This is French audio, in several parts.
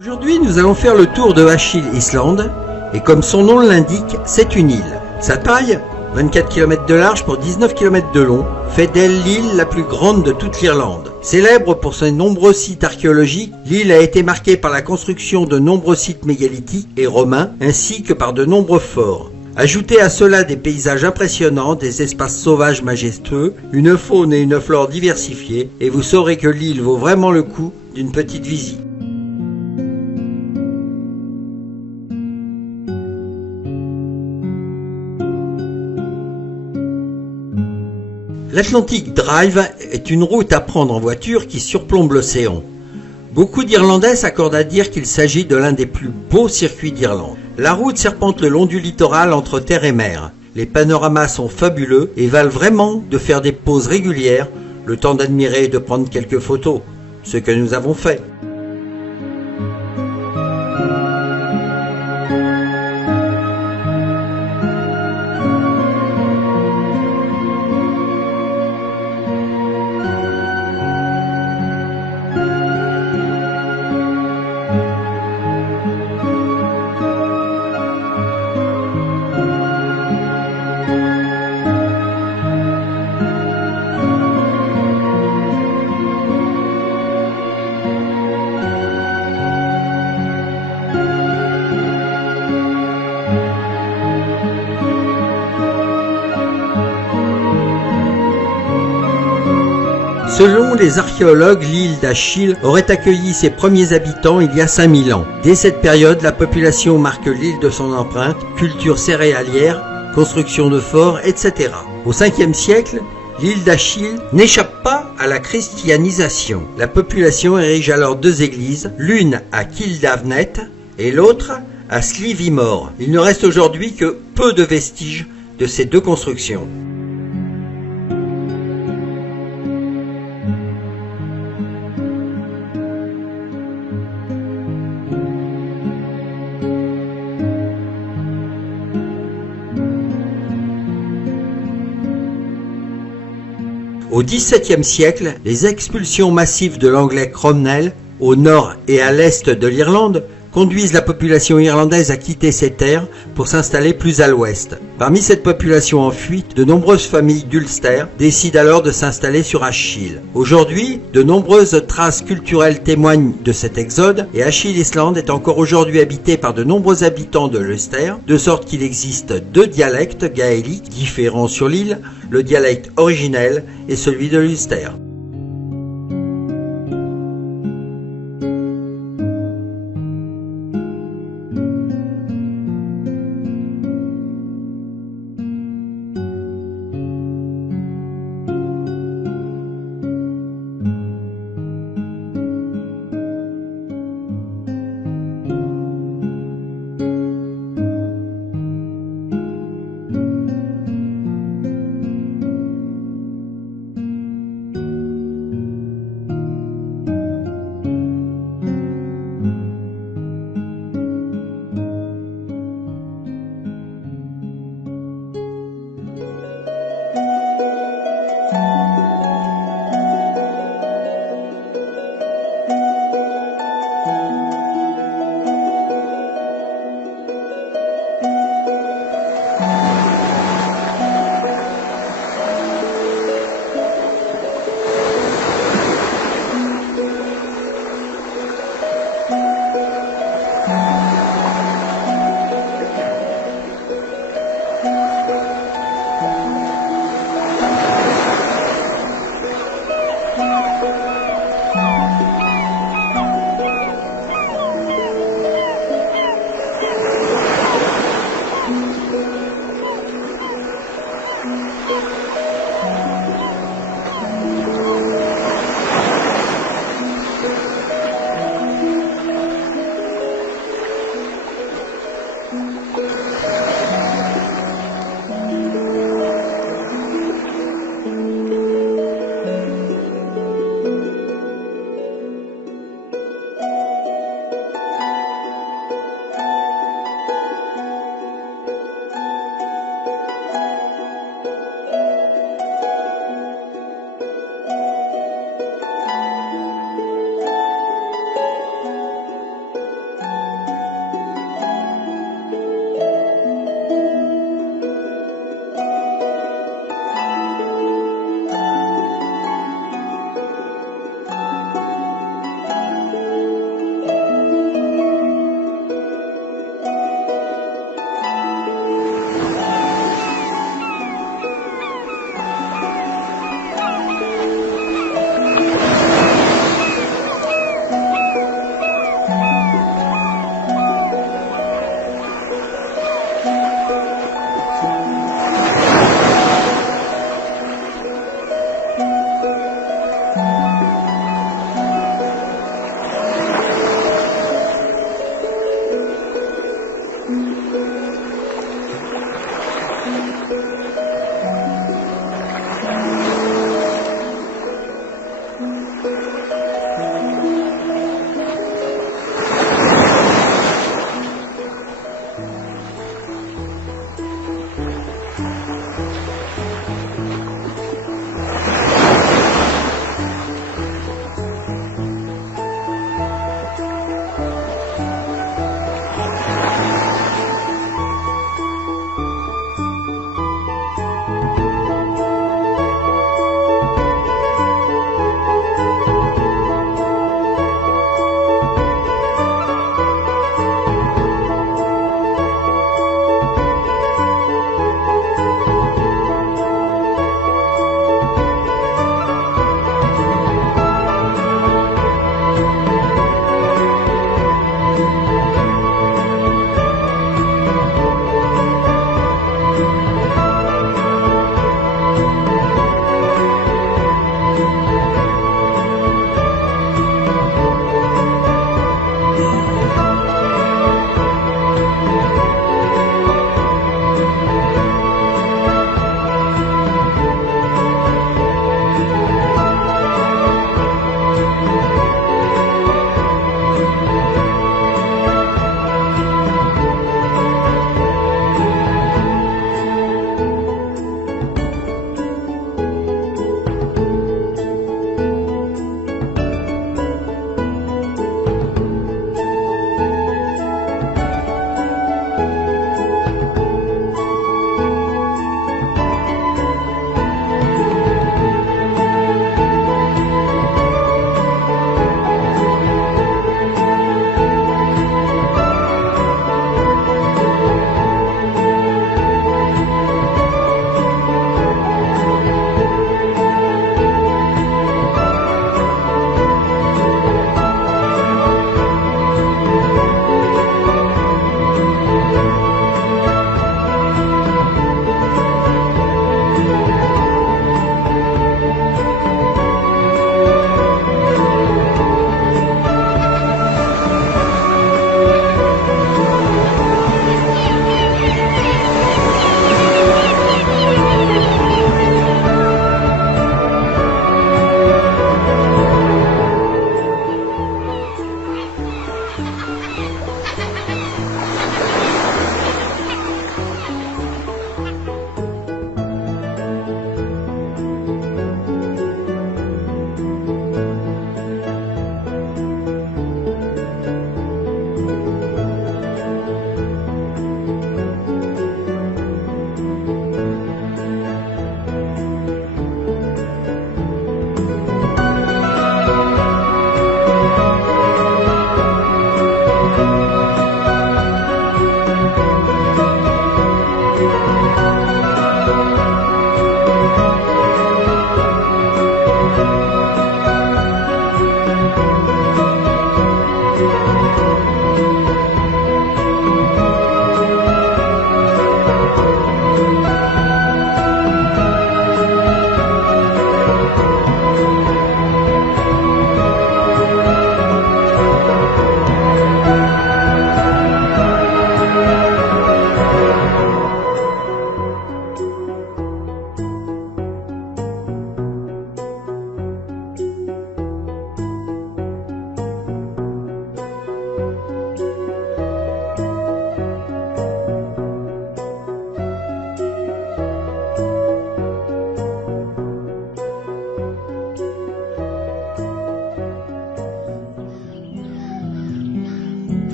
Aujourd'hui, nous allons faire le tour de Achill Island, et comme son nom l'indique, c'est une île. Sa taille, 24 km de large pour 19 km de long, fait d'elle l'île la plus grande de toute l'Irlande. Célèbre pour ses nombreux sites archéologiques, l'île a été marquée par la construction de nombreux sites mégalithiques et romains, ainsi que par de nombreux forts. Ajoutez à cela des paysages impressionnants, des espaces sauvages majestueux, une faune et une flore diversifiées, et vous saurez que l'île vaut vraiment le coup d'une petite visite. L'Atlantic Drive est une route à prendre en voiture qui surplombe l'océan. Beaucoup d'Irlandais s'accordent à dire qu'il s'agit de l'un des plus beaux circuits d'Irlande. La route serpente le long du littoral entre terre et mer. Les panoramas sont fabuleux et valent vraiment de faire des pauses régulières, le temps d'admirer et de prendre quelques photos, ce que nous avons fait. Selon les archéologues, l'île d'Achill aurait accueilli ses premiers habitants il y a 5000 ans. Dès cette période, la population marque l'île de son empreinte, culture céréalière, construction de forts, etc. Au 5e siècle, l'île d'Achill n'échappe pas à la christianisation. La population érige alors deux églises, l'une à Kildavnet et l'autre à Slivimor. Il ne reste aujourd'hui que peu de vestiges de ces deux constructions. Au XVIIe siècle, les expulsions massives de l'anglais Cromwell, au nord et à l'est de l'Irlande, conduisent la population irlandaise à quitter ses terres pour s'installer plus à l'ouest. Parmi cette population en fuite, de nombreuses familles d'Ulster décident alors de s'installer sur Achill. Aujourd'hui, de nombreuses traces culturelles témoignent de cet exode et Achill Island est encore aujourd'hui habité par de nombreux habitants de l'Ulster, de sorte qu'il existe deux dialectes gaéliques différents sur l'île, le dialecte originel et celui de l'Ulster.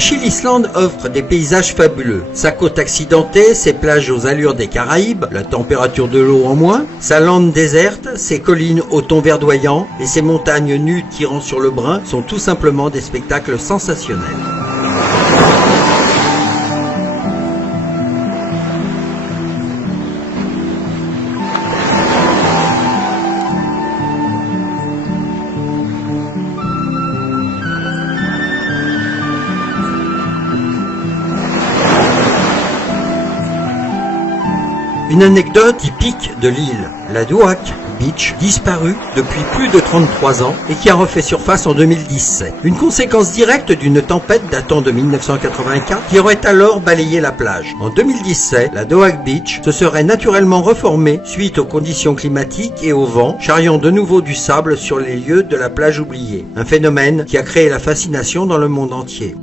Achille Island offre des paysages fabuleux. Sa côte accidentée, ses plages aux allures des Caraïbes, la température de l'eau en moins, sa lande déserte, ses collines au ton verdoyant et ses montagnes nues tirant sur le brun sont tout simplement des spectacles sensationnels. Une anecdote typique de l'île, la Doak Beach, disparue depuis plus de 33 ans et qui a refait surface en 2017. Une conséquence directe d'une tempête datant de 1984 qui aurait alors balayé la plage. En 2017, la Doak Beach se serait naturellement reformée suite aux conditions climatiques et au vent, charriant de nouveau du sable sur les lieux de la plage oubliée. Un phénomène qui a créé la fascination dans le monde entier.